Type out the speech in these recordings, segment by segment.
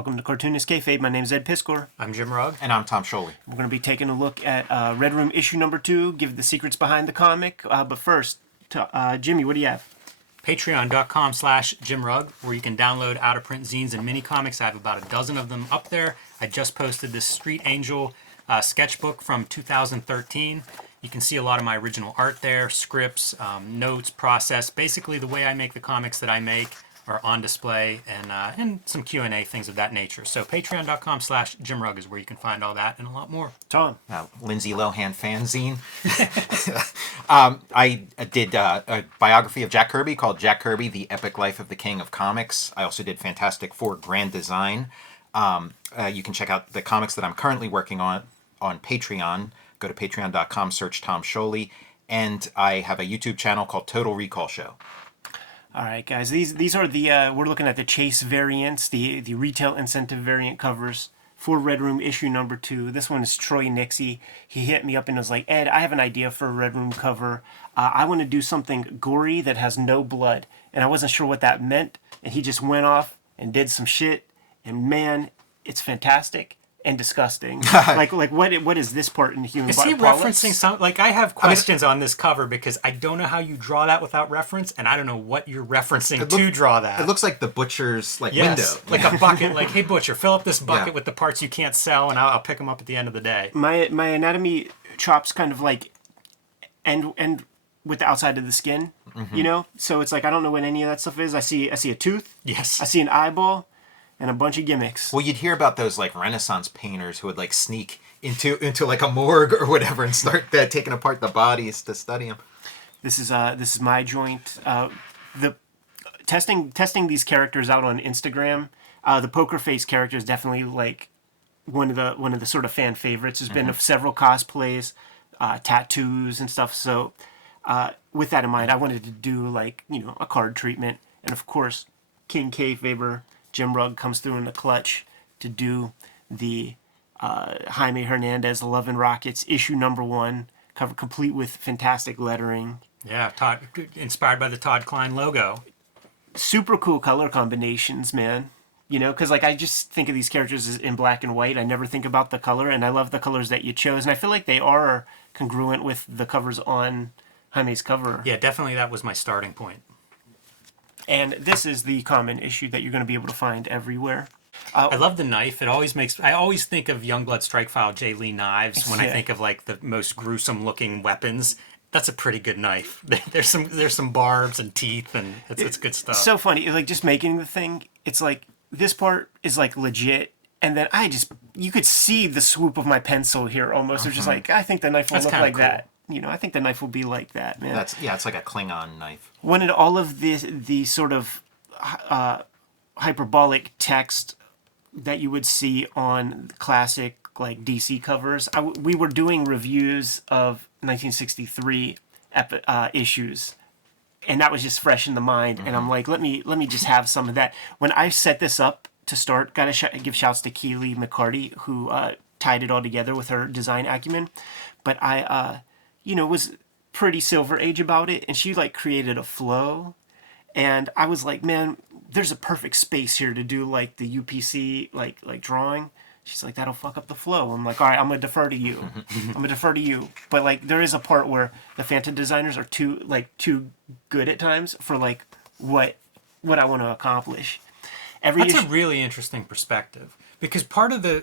Welcome to Cartoonist Kayfabe. My name's Ed Piskor. I'm Jim Rugg. And I'm Tom Scholey. We're going to be taking a look at Red Room issue number 2, give the secrets behind the comic. But first, Jimmy, what do you have? Patreon.com/Jim Rugg, where you can download out-of-print zines and mini comics. I have about a dozen of them up there. I just posted this Street Angel sketchbook from 2013. You can see a lot of my original art there, scripts, notes, process. Basically, the way I make the comics that I make are on display, and some Q&A, things of that nature. So patreon.com/Jim Rugg is where you can find all that and a lot more. Tom. Lindsay Lohan fanzine. I did a biography of Jack Kirby called Jack Kirby, The Epic Life of the King of Comics. I also did Fantastic Four Grand Design. You can check out the comics that I'm currently working on Patreon. Go to patreon.com, search Tom Scholey. And I have a YouTube channel called Total Recall Show. All right, guys. These are the we're looking at the Chase variants, the retail incentive variant covers for Red Room issue number 2. This one is Troy Nixie. He hit me up and was like, Ed, I have an idea for a Red Room cover. I want to do something gory that has no blood, and I wasn't sure what that meant. And he just went off and did some shit, and man, it's fantastic and disgusting. like what is this part in the human body? Is he referencing some? Like, I have questions on this cover because I don't know how you draw that without reference, and I don't know what you're referencing to draw that. It looks like the butcher's window. Like a bucket. Like, hey butcher, fill up this bucket with the parts you can't sell, and I'll pick them up at the end of the day. My anatomy chops kind of like end with the outside of the skin, you know. So it's like I don't know what any of that stuff is. I see a tooth. Yes. I see an eyeball. And a bunch of gimmicks. Well, you'd hear about those Renaissance painters who would sneak into like a morgue or whatever and start taking apart the bodies to study them. This is my joint. The testing these characters out on Instagram. The poker face character is definitely like one of the sort of fan favorites. There's been several cosplays, tattoos and stuff. So with that in mind, I wanted to do a card treatment, and of course, King Kayfaber Jim Rugg comes through in the clutch to do the Jaime Hernandez Love and Rockets issue number 1, cover complete with fantastic lettering. Yeah, inspired by the Todd Klein logo. Super cool color combinations, man. You know, because I just think of these characters as in black and white. I never think about the color, and I love the colors that you chose. And I feel like they are congruent with the covers on Jaime's cover. Yeah, definitely that was my starting point. And this is the common issue that you're going to be able to find everywhere. I love the knife. I always think of Youngblood Strike File J. Lee knives when I think of the most gruesome looking weapons. That's a pretty good knife. There's some barbs and teeth, and it's good stuff. So funny, just making the thing. It's like this part is legit, and then you could see the swoop of my pencil here almost. It's just I think the knife will look like cool. That. You know, I think the knife will be like that, man. It's like a Klingon knife. Wanted all of the sort of hyperbolic text that you would see on classic DC covers. We were doing reviews of 1963 issues, and that was just fresh in the mind. And I'm like, let me just have some of that. When I set this up to start, gotta give shouts to Keely McCarty, who tied it all together with her design acumen. But I was pretty Silver Age about it, and she created a flow, and I was like, man, there's a perfect space here to do the UPC drawing. She's like, that'll fuck up the flow. I'm like, all right, I'm gonna defer to you. But there is a part where the Phantom designers are too good at times for what I want to accomplish. That's a really interesting perspective, because part of the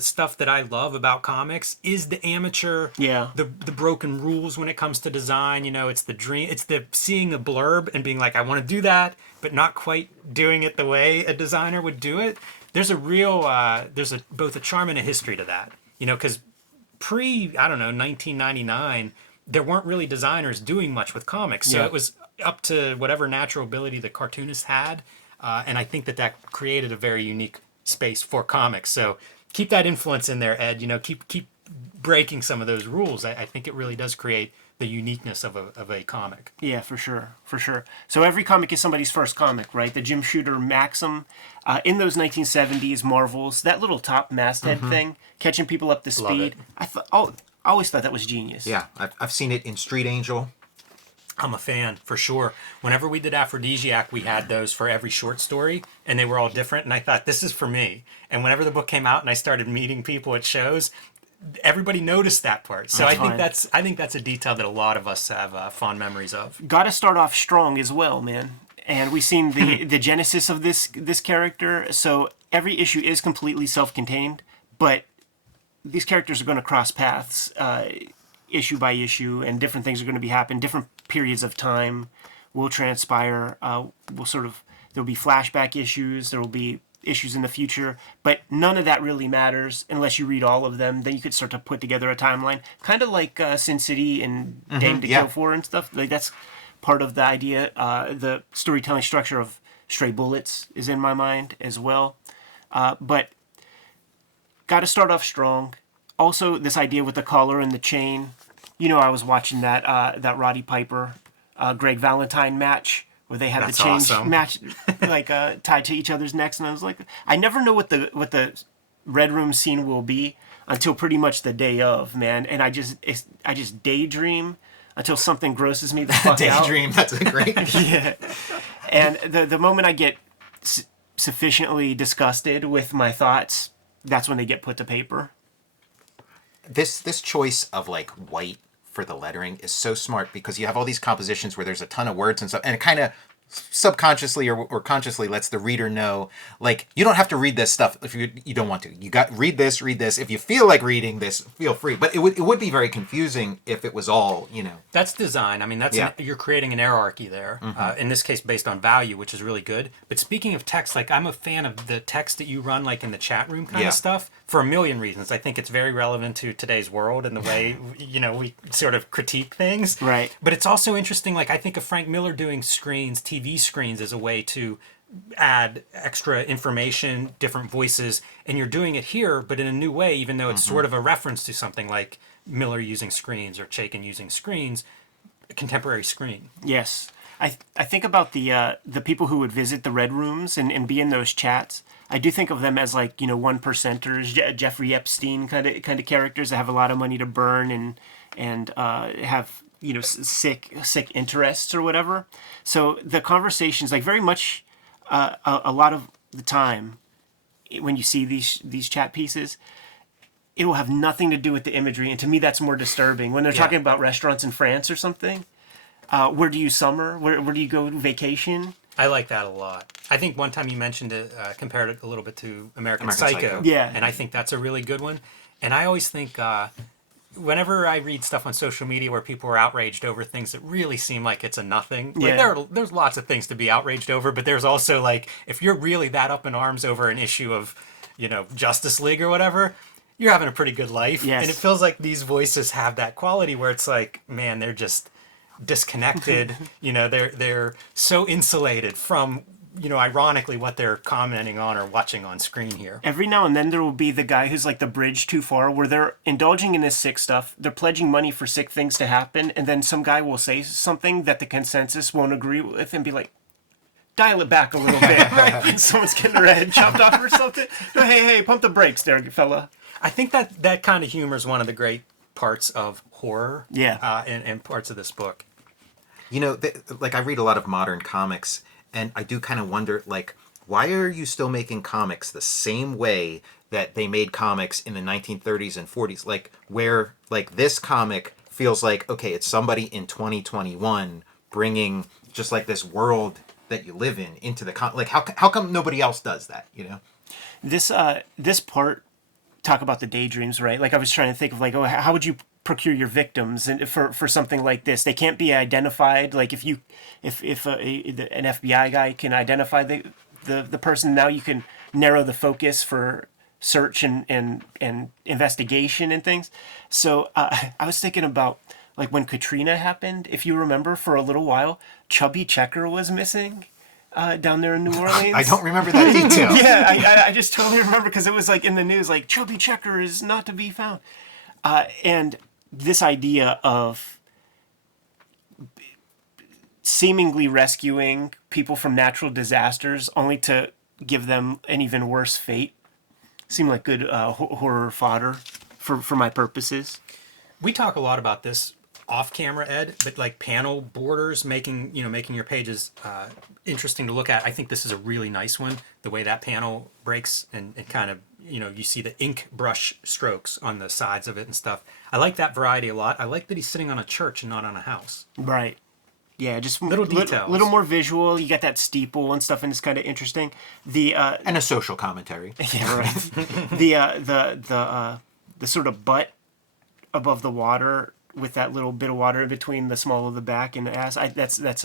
stuff that I love about comics is the amateur, the broken rules when it comes to design. You know, it's the dream, it's the seeing a blurb and being like, I want to do that, but not quite doing it the way a designer would do it. There's a real, both a charm and a history to that. You know, because 1999, there weren't really designers doing much with comics, so it was up to whatever natural ability the cartoonists had, and I think that created a very unique space for comics. So keep that influence in there, Ed. You know, keep breaking some of those rules. I think it really does create the uniqueness of a comic. Yeah, for sure. So every comic is somebody's first comic, right? The Jim Shooter Maxim, in those 1970s Marvels, that little top masthead thing, catching people up to speed. I always thought that was genius. Yeah, I've seen it in Street Angel. I'm a fan, for sure. Whenever we did Aphrodisiac, we had those for every short story, and they were all different, and I thought, this is for me. And whenever the book came out and I started meeting people at shows, everybody noticed that part. So I think that's a detail that a lot of us have fond memories of. Got to start off strong as well, man. And we've seen the genesis of this character. So every issue is completely self-contained, but these characters are going to cross paths issue by issue, and different things are going to be happening. Different periods of time will transpire. There'll be flashback issues. There will be issues in the future, but none of that really matters unless you read all of them. Then you could start to put together a timeline, kind of like Sin City and Dame to Kill For and stuff. Like that's part of the idea. The storytelling structure of Stray Bullets is in my mind as well. But got to start off strong. Also, this idea with the collar and the chain. You know, I was watching that Roddy Piper, Greg Valentine match where they had the chain match like tied to each other's necks, and I was like, I never know what the Red Room scene will be until pretty much the day of, man. And I just daydream until something grosses me the fuck out. Daydream, that's a great. Yeah. And the moment I get sufficiently disgusted with my thoughts, that's when they get put to paper. This choice of like white for the lettering is so smart because you have all these compositions where there's a ton of words and stuff, and it kind of subconsciously or consciously lets the reader know, like, you don't have to read this stuff if you don't want to. You got read this. If you feel like reading this, feel free. But it would be very confusing if it was all, you know. That's design. I mean, you're creating an hierarchy there. In this case, based on value, which is really good. But speaking of text, like, I'm a fan of the text that you run, like in the chat room kind of stuff, for a million reasons. I think it's very relevant to today's world and the way we sort of critique things. Right. But it's also interesting. Like, I think of Frank Miller doing screens, TV screens, as a way to add extra information, different voices, and you're doing it here, but in a new way, even though it's sort of a reference to something like Miller using screens or Chaykin using screens, a contemporary screen. Yes. I think about the people who would visit the Red Rooms and be in those chats. I do think of them as like, one percenters, Jeffrey Epstein kind of characters that have a lot of money to burn and have sick interests or whatever. So the conversations, like, very much a lot of the time when you see these chat pieces, it will have nothing to do with the imagery, and to me that's more disturbing. When they're talking about restaurants in France or something, where do you summer? Where do you go vacation? I like that a lot. I think one time you mentioned it, compared it a little bit to American Psycho. Yeah. And I think that's a really good one. And I always think, whenever I read stuff on social media where people are outraged over things that really seem like it's a nothing, like there's lots of things to be outraged over, but there's also, like, if you're really that up in arms over an issue of, Justice League or whatever, you're having a pretty good life. Yes. And it feels like these voices have that quality where it's like, man, they're just disconnected. They're so insulated from, ironically, what they're commenting on or watching on screen here. Every now and then there will be the guy who's like the bridge too far, where they're indulging in this sick stuff, they're pledging money for sick things to happen, and then some guy will say something that the consensus won't agree with and be like, dial it back a little bit. Right? Someone's getting their head chopped off or something. Hey, pump the brakes there, fella. I think that kind of humor is one of the great parts of horror. Yeah. And parts of this book. Like, I read a lot of modern comics, and I do kind of wonder, like, why are you still making comics the same way that they made comics in the 1930s and 40s? Like, where, like, this comic feels like, okay, it's somebody in 2021 bringing just, like, this world that you live in into the like, how come nobody else does that, This part, talk about the daydreams, right? Like, I was trying to think of, like, how would you procure your victims and for something like this? They can't be identified. Like, if an FBI guy can identify the person, now you can narrow the focus for search and investigation and things. So I was thinking about, like, when Katrina happened, if you remember, for a little while Chubby Checker was missing down there in New Orleans. I don't remember that detail. Yeah, I just totally remember because it was, like, in the news, like, Chubby Checker is not to be found. And this idea of seemingly rescuing people from natural disasters only to give them an even worse fate seemed like good horror fodder for my purposes. We talk a lot about this off camera, Ed, but like panel borders making your pages interesting to look at. I think this is a really nice one. The way that panel breaks and kind of, you see the ink brush strokes on the sides of it and stuff. I like that variety a lot. I like that he's sitting on a church and not on a house. Right. Yeah, just Little details. little more visual. You get that steeple and stuff, and it's kind of interesting. And a social commentary. Yeah, right. The sort of butt above the water with that little bit of water in between the small of the back and the ass. That's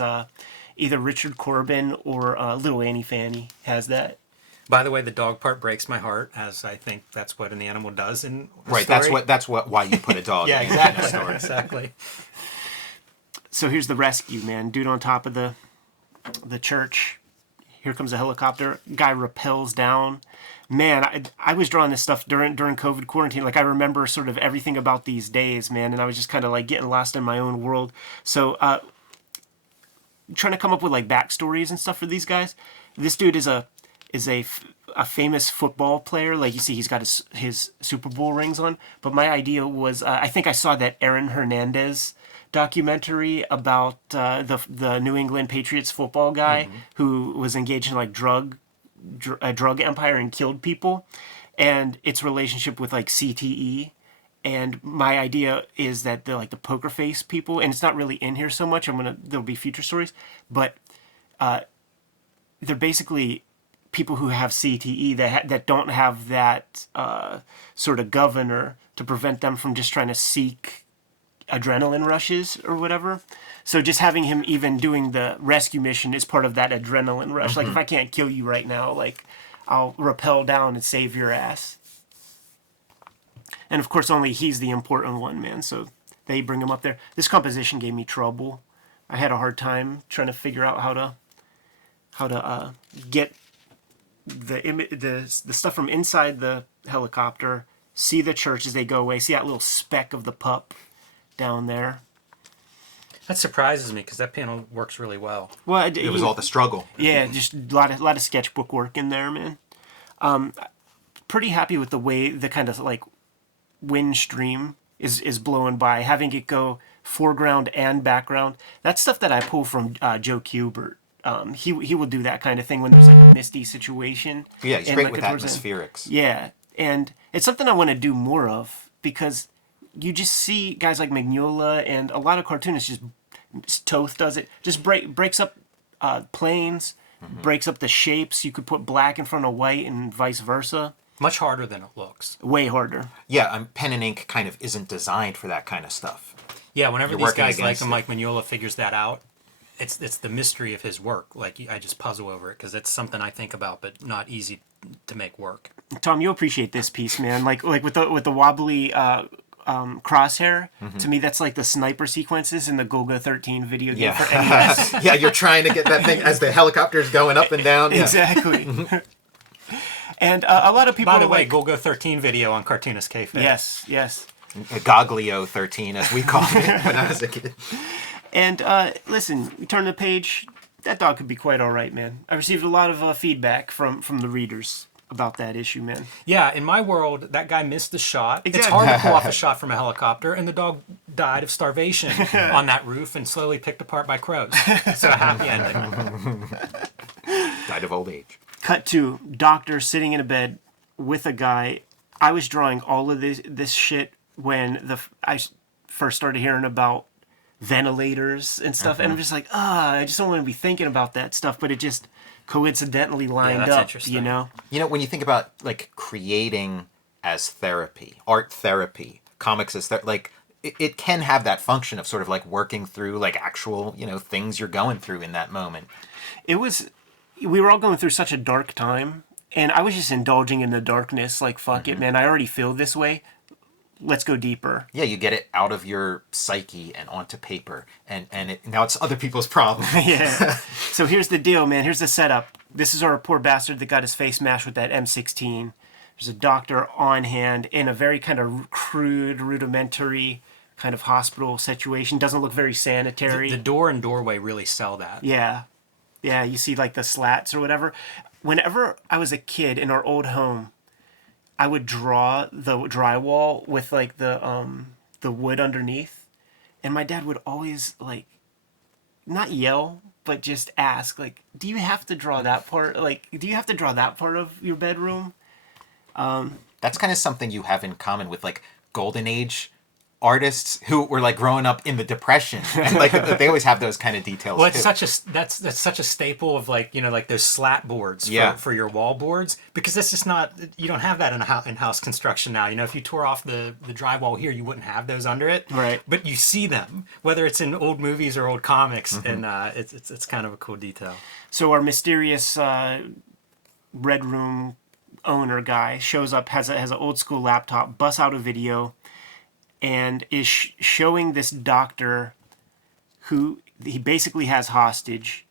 either Richard Corbin or Little Annie Fanny has that. By the way, the dog part breaks my heart, as I think that's what an animal does in a Right. story. That's why you put a dog Yeah, in exactly. a story. Exactly. So here's the rescue, man. Dude on top of the church. Here comes a helicopter. Guy rappels down. Man, I was drawing this stuff during COVID quarantine. Like, I remember sort of everything about these days, man, and I was just kind of like getting lost in my own world. So trying to come up with like backstories and stuff for these guys. This dude is a famous football player. Like, you see, he's got his Super Bowl rings on. But my idea was, I think I saw that Aaron Hernandez documentary about the New England Patriots football guy who was engaged in like a drug empire and killed people, and its relationship with like CTE. And my idea is that the poker face people, and it's not really in here so much. There'll be future stories, but they're basically people who have CTE that don't have that sort of governor to prevent them from just trying to seek adrenaline rushes or whatever. So just having him even doing the rescue mission is part of that adrenaline rush. Like, if I can't kill you right now, like, I'll rappel down and save your ass. And of course, only he's the important one, man. So they bring him up there. This composition gave me trouble. I had a hard time trying to figure out how to get the stuff from inside the helicopter, see the church as they go away, see that little speck of the pup down there. That surprises me because that panel works really well. Well, It was all the struggle. Yeah, just a lot of sketchbook work in there, man. Pretty happy with the way the kind of like wind stream is blowing by, having it go foreground and background. That's stuff that I pull from Joe Kubert. He will do that kind of thing when there's like a misty situation. Yeah, he's and, great like, with towards atmospherics. Yeah, and it's something I want to do more of, because you just see guys like Mignola and a lot of cartoonists Toth does it, just breaks up planes, breaks up the shapes. You could put black in front of white and vice versa. Much harder than it looks. Way harder. Yeah, pen and ink kind of isn't designed for that kind of stuff. Yeah, whenever You're these working guys like against him, it. Mike Mignola figures that out, it's the mystery of his work. Like, I just puzzle over it because it's something I think about, but not easy to make work. Tom, you'll appreciate this piece, man. Like with the wobbly crosshair. To me, that's like the sniper sequences in the Golgo 13 video game for NES. Yeah, you're trying to get that thing as the helicopter's going up and down. Yeah. Exactly. And a lot of people. By the way, like, Golgo 13 video on Cartoonist Kayfabe. Yes. Goglio 13, as we called it when I was a kid. And listen, you turn the page. That dog could be quite all right, man. I received a lot of feedback from the readers about that issue, man. Yeah, in my world, that guy missed the shot. It's Exactly. hard to pull off a shot from a helicopter, and the dog died of starvation on that roof and slowly picked apart by crows. So a happy ending. Died of old age. Cut to doctor sitting in a bed with a guy. I was drawing all of this shit when I first started hearing about ventilators and stuff, and I'm just like, I just don't want to be thinking about that stuff, but it just coincidentally lined that's up, interesting. you know? You know, when you think about like creating as therapy, art therapy, comics as like it can have that function of sort of like working through like actual, things you're going through in that moment. We were all going through such a dark time, and I was just indulging in the darkness, like, fuck it, man, I already feel this way. Let's go deeper. Yeah, you get it out of your psyche and onto paper, and now it's other people's problem. Yeah. So here's the deal, man. Here's the setup. This is our poor bastard that got his face mashed with that M16. There's a doctor on hand in a very kind of crude, rudimentary kind of hospital situation. Doesn't look very sanitary. The door and doorway really sell that. Yeah. Yeah, you see like the slats or whatever. Whenever I was a kid in our old home, I would draw the drywall with like the wood underneath, And my dad would always, like, not yell, but just ask, like, do you have to draw that part? Like, do you have to draw that part of your bedroom? That's kind of something you have in common with like golden age artists who were like growing up in the depression, and like they always have those kind of details Well, too. it's that's such a staple of, like, like those slat boards for your wall boards, because that's just not, you don't have that in house construction now. If you tore off the drywall here, you wouldn't have those under it. Right. But you see them, whether it's in old movies or old comics, and it's kind of a cool detail. So our mysterious Red Room owner guy shows up, has an old school laptop, busts out a video, and is showing this doctor who he basically has hostage.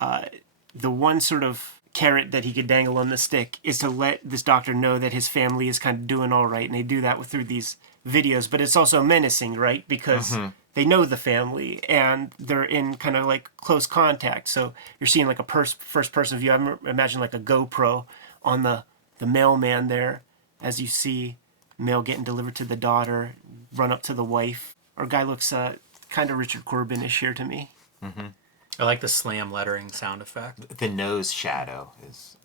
The one sort of carrot that he could dangle on the stick is to let this doctor know that his family is kind of doing all right, and they do that through these videos. But it's also menacing, right? Because they know the family, and they're in kind of like close contact. So you're seeing like a first-person view. I imagine like a GoPro on the mailman there, as you see mail getting delivered to the daughter, run up to the wife. Our guy looks kind of Richard Corbin-ish here to me. I like the slam lettering sound effect. The nose shadow is,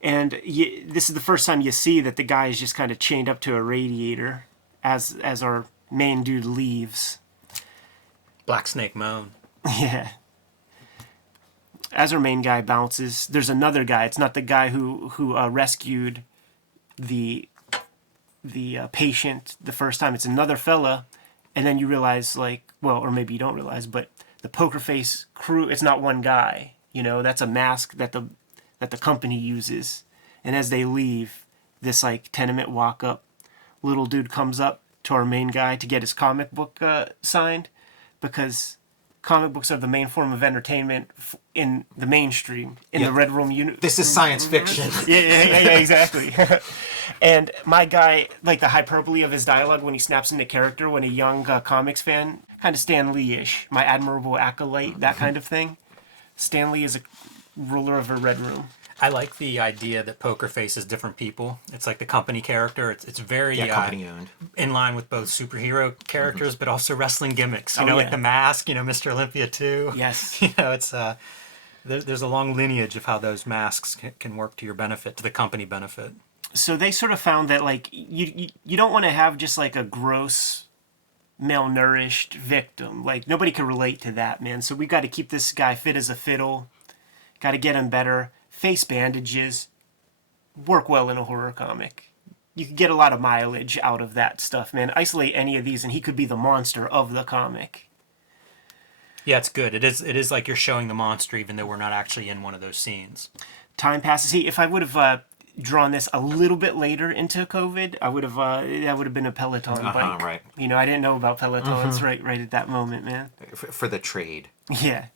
And this is the first time you see that the guy is just kind of chained up to a radiator as our main dude leaves. Black Snake Moan. Yeah. As our main guy bounces, there's another guy. It's not the guy who rescued the patient the first time. It's another fella, and then you realize, like, well, or maybe you don't realize, but the poker face crew, it's not one guy. That's a mask that the company uses. And as they leave, this like tenement walk up, little dude comes up to our main guy to get his comic book signed, because comic books are the main form of entertainment in the mainstream, in the Red Room universe. this is science fiction. Yeah, exactly. And my guy, like the hyperbole of his dialogue when he snaps into character when a young comics fan, kind of Stan Lee-ish, my admirable acolyte, that kind of thing. Stan Lee is a ruler of a Red Room. I like the idea that Poker Face is different people. It's like the company character. It's very Company owned. in line with both superhero characters, but also wrestling gimmicks. Oh, like yeah. the Mask, Mr. Olympia 2. Yes. It's there's a long lineage of how those masks can work to your benefit, to the company benefit. So they sort of found that, like, you don't want to have just like a gross malnourished victim. Like, nobody can relate to that, man. So we got to keep this guy fit as a fiddle. Got to get him better. Face bandages work well in a horror comic. You could get a lot of mileage out of that stuff, man. Isolate any of these and he could be the monster of the comic. Yeah, it's good. It is like you're showing the monster, even though we're not actually in one of those scenes. Time passes. See, if I would have drawn this a little bit later into COVID, I would have that would have been a Peloton bike. Right. I didn't know about Pelotons right at that moment, man. For the trade. Yeah.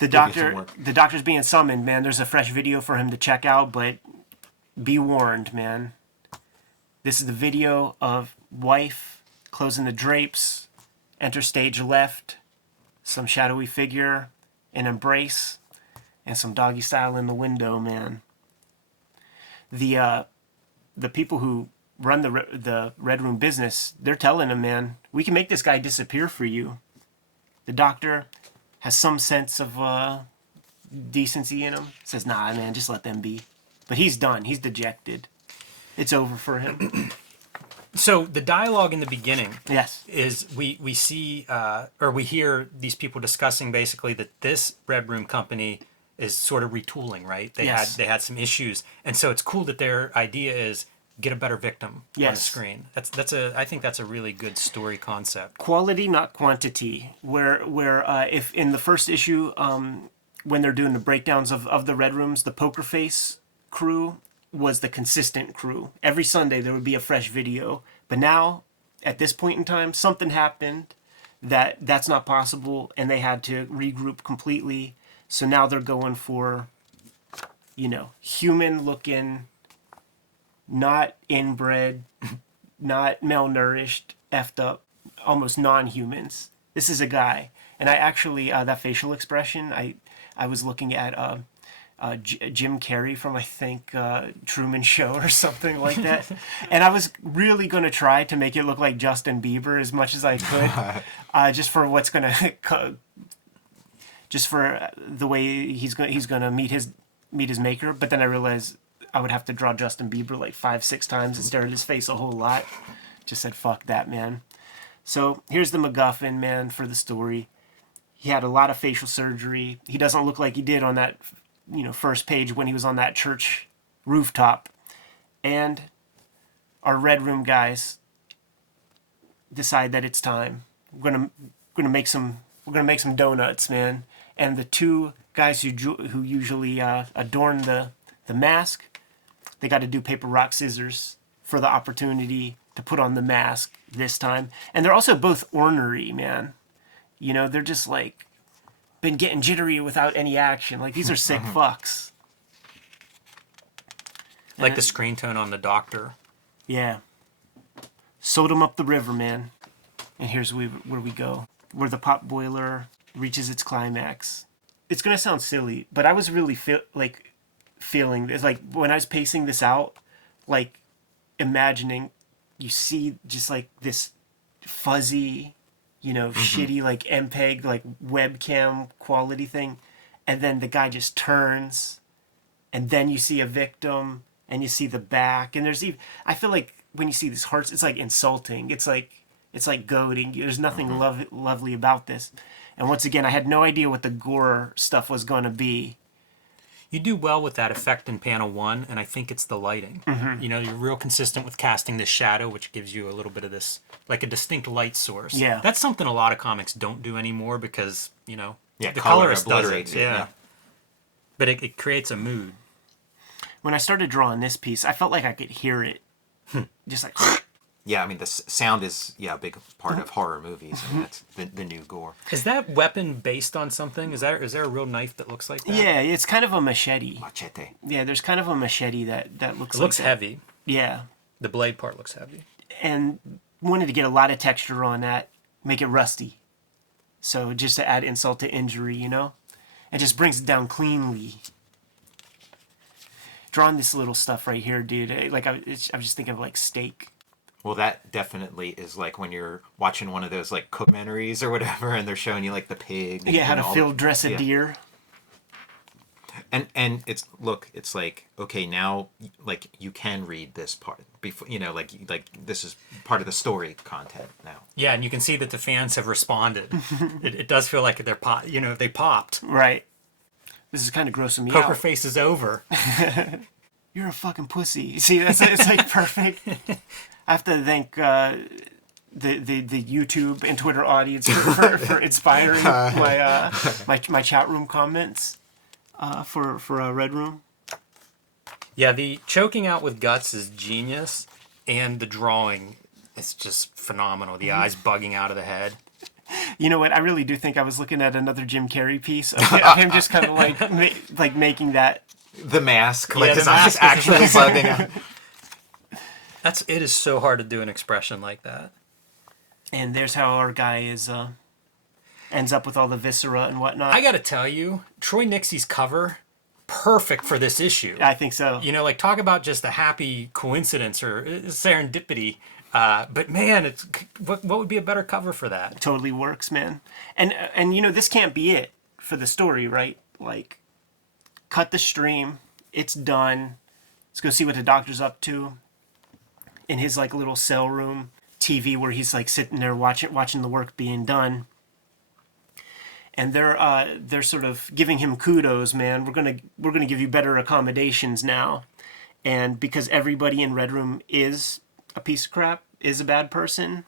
The doctor's being summoned, man. There's a fresh video for him to check out, but be warned, man. This is the video of wife closing the drapes, enter stage left, some shadowy figure, an embrace, and some doggy style in the window, man. The people who run the Red Room business, they're telling him, man, we can make this guy disappear for you. The doctor has some sense of decency in him. Says, nah, man, just let them be. But he's done. He's dejected. It's over for him. So the dialogue in the beginning Yes. is we see or we hear these people discussing basically that this Red Room company is sort of retooling, right? They had some issues, and so it's cool that their idea is get a better victim on the screen. I think that's a really good story concept. Quality, not quantity. Where if in the first issue, when they're doing the breakdowns of the Red Rooms, the Poker Face crew was the consistent crew. Every Sunday there would be a fresh video. But now, at this point in time, something happened that's not possible, and they had to regroup completely. So now they're going for, human-looking, not inbred, not malnourished, effed up, almost non-humans. This is a guy. And I actually, that facial expression, I was looking at Jim Carrey from, I think, Truman Show or something like that. And I was really going to try to make it look like Justin Bieber as much as I could, just for what's going to, just for the way he's going to meet his maker. But then I realized I would have to draw Justin Bieber like 5-6 times and stare at his face a whole lot. Just said, fuck that, man. So here's the MacGuffin, man, for the story. He had a lot of facial surgery. He doesn't look like he did on that, first page when he was on that church rooftop. And our Red Room guys decide that it's time. We're gonna make some donuts, man. And the two guys who usually adorn the mask, they got to do paper, rock, scissors for the opportunity to put on the mask this time. And they're also both ornery, man. They're just like been getting jittery without any action. Like, these are sick fucks. Like the screen tone on the Doctor. Yeah. Sewed them up the river, man. And here's where we go. Where the pot boiler reaches its climax. It's going to sound silly, but I was really feeling this. Like, when I was pacing this out, like, imagining you see just like this fuzzy, shitty, like MPEG, like webcam quality thing. And then the guy just turns, and then you see a victim, and you see the back. And there's even, I feel like when you see these hearts, it's like insulting. It's like goading. There's nothing lovely about this. And once again, I had no idea what the gore stuff was going to be. You do well with that effect in panel 1, and I think it's the lighting. You're real consistent with casting this shadow, which gives you a little bit of this, like a distinct light source. Yeah. That's something a lot of comics don't do anymore because, the color colorist does obliterates it. it, Yeah. yeah. But it creates a mood. When I started drawing this piece, I felt like I could hear it. Just like... Yeah, I mean, the sound is, a big part of horror movies. I mean, that's the new gore. Is that weapon based on something? Is there a real knife that looks like that? Yeah, it's kind of a machete. Machete. Yeah, there's kind of a machete that looks It like looks that. heavy. Yeah. The blade part looks heavy. And wanted to get a lot of texture on that, make it rusty. So just to add insult to injury, It just brings it down cleanly. Drawing this little stuff right here, dude. Like, I was just thinking of, like, steak. Well, that definitely is like when you're watching one of those like documentaries or whatever, and they're showing you like the pig. Yeah, how and to all field dress a deer. And it's like, okay, now like you can read this part before, like this is part of the story content now. Yeah, and you can see that the fans have responded. it does feel like they popped. Right. This is kind of grossing me out. Poker face is over. You're a fucking pussy. See, it's like perfect. I have to thank the YouTube and Twitter audience for inspiring my chat room comments for Red Room. Yeah, the choking out with guts is genius, and the drawing is just phenomenal. The eyes bugging out of the head. You know what? I really do think I was looking at another Jim Carrey piece of him just kind of like making that. The mask, Yeah, like the his eyes mask actually bugging out. It is so hard to do an expression like that. And there's how our guy ends up with all the viscera and whatnot. I gotta tell you, Troy Nixie's cover, perfect for this issue. I think so. Like talk about just a happy coincidence or serendipity. But man, what would be a better cover for that? Totally works, man. And this can't be it for the story, right? Like, cut the stream. It's done. Let's go see what the Doctor's up to in his like little cell room TV where he's like sitting there watching the work being done. And they're sort of giving him kudos, man. We're gonna give you better accommodations now. And because everybody in Red Room is a piece of crap, is a bad person,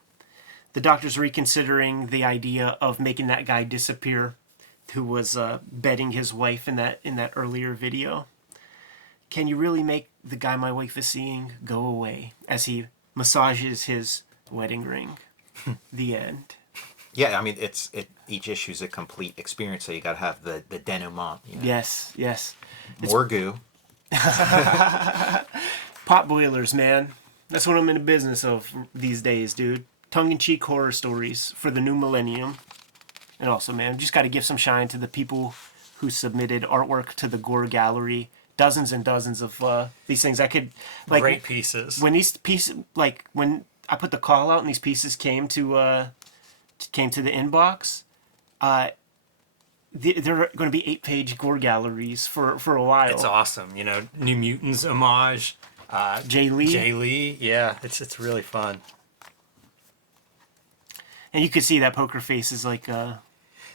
the Doctor's reconsidering the idea of making that guy disappear who was bedding his wife in that earlier video. Can you really make the guy my wife is seeing go away as he massages his wedding ring? The end. Yeah, I mean, each issue's a complete experience, so you got to have the denouement. Yes. More goo. Pot boilers, man. That's what I'm in the business of these days, dude. Tongue-in-cheek horror stories for the new millennium. And also, man, just got to give some shine to the people who submitted artwork to the Gore gallery. Dozens and dozens of these things. I could like Great pieces. when these pieces, like when I put the call out and these pieces came to the inbox. They're going to be 8-page Gore galleries for a while. It's awesome. You know, New Mutants homage. Jay Lee. Jay Lee. Yeah, it's really fun. And you could see that poker face is like.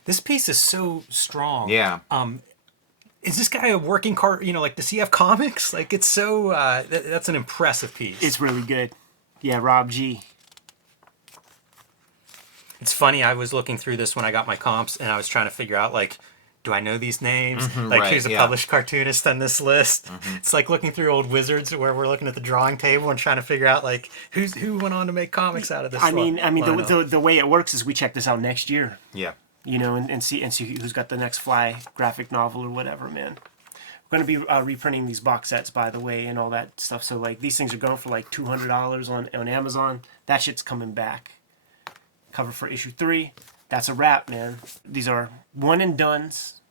This piece is so strong. Yeah. Is this guy a working card? You know, like, does he have comics? Like, it's so. That's an impressive piece. It's really good. Yeah, Rob G. It's funny. I was looking through this when I got my comps, and I was trying to figure out, like, do I know these names? Like, right, who's a yeah. published cartoonist on this list? It's like looking through old Wizards where we're looking at the drawing table and trying to figure out, like, who went on to make comics out of this. I mean, lineup. the way it works is we check this out next year. Yeah. You know, and see who's got the next Fly graphic novel or whatever, man. We're going to be reprinting these box sets, by the way, and all that stuff. So, like, these things are going for, like, $200 on Amazon. That shit's coming back. Cover for issue 3. That's a wrap, man. These are one-and-dones,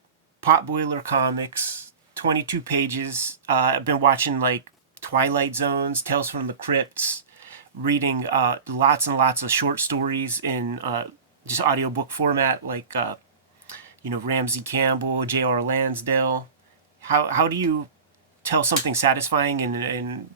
Potboiler comics, 22 pages. I've been watching, like, Twilight Zones, Tales from the Crypts, reading lots and lots of short stories in just audiobook format, like, Ramsey Campbell, J.R. Lansdale. How do you tell something satisfying in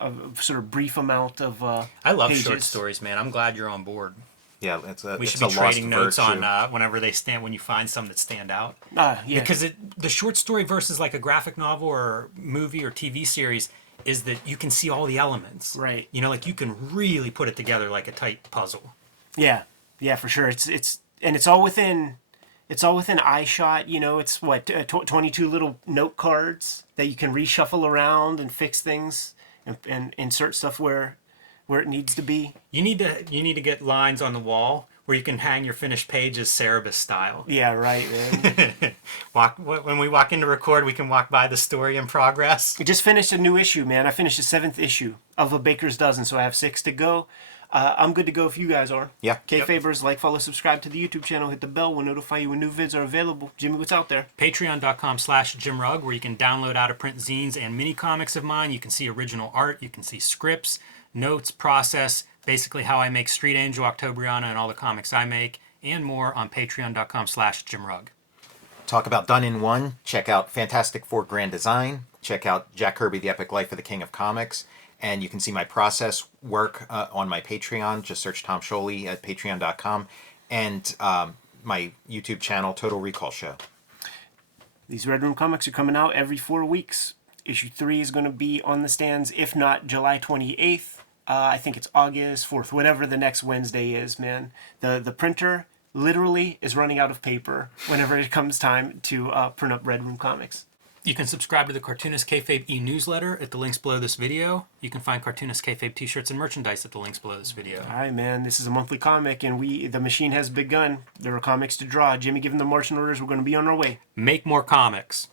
a sort of brief amount of I love pages? short stories, man. I'm glad you're on board. Yeah, We it's should be a lost trading notes virtue. on whenever when you find some that stand out. Yeah. Because the short story versus like a graphic novel or movie or TV series is that you can see all the elements. Right. You know, like you can really put it together like a tight puzzle. Yeah, for sure. It's all within eye shot. You know, it's what 22 little note cards that you can reshuffle around and fix things and insert stuff where it needs to be. You need to get lines on the wall where you can hang your finished pages Cerebus style. Yeah, right, man. When we walk in to record, we can walk by the story in progress. I just finished a new issue, man. I finished the 7th issue of A Baker's Dozen, so I have 6 to go. I'm good to go if you guys are. Yeah. Kayfabers, like, follow, subscribe to the YouTube channel, hit the bell. We'll notify you when new vids are available. Jimmy, what's out there? Patreon.com/JimRugg, where you can download out-of-print zines and mini comics of mine. You can see original art. You can see scripts, notes, process, basically how I make Street Angel, Octobriana, and all the comics I make, and more on Patreon.com/JimRugg. Talk about Done in One. Check out Fantastic Four Grand Design. Check out Jack Kirby, The Epic Life of the King of Comics. And you can see my process work on my Patreon. Just search Tom Scholey at patreon.com. And my YouTube channel, Total Recall Show. These Red Room comics are coming out every 4 weeks. Issue 3 is going to be on the stands, if not July 28th. I think it's August 4th, whatever the next Wednesday is, man. The printer literally is running out of paper whenever it comes time to print up Red Room comics. You can subscribe to the Cartoonist Kayfabe e-newsletter at the links below this video. You can find Cartoonist Kayfabe t-shirts and merchandise at the links below this video. All right, man. This is a monthly comic, and the machine has begun. There are comics to draw. Jimmy, given the marching orders, we're going to be on our way. Make more comics.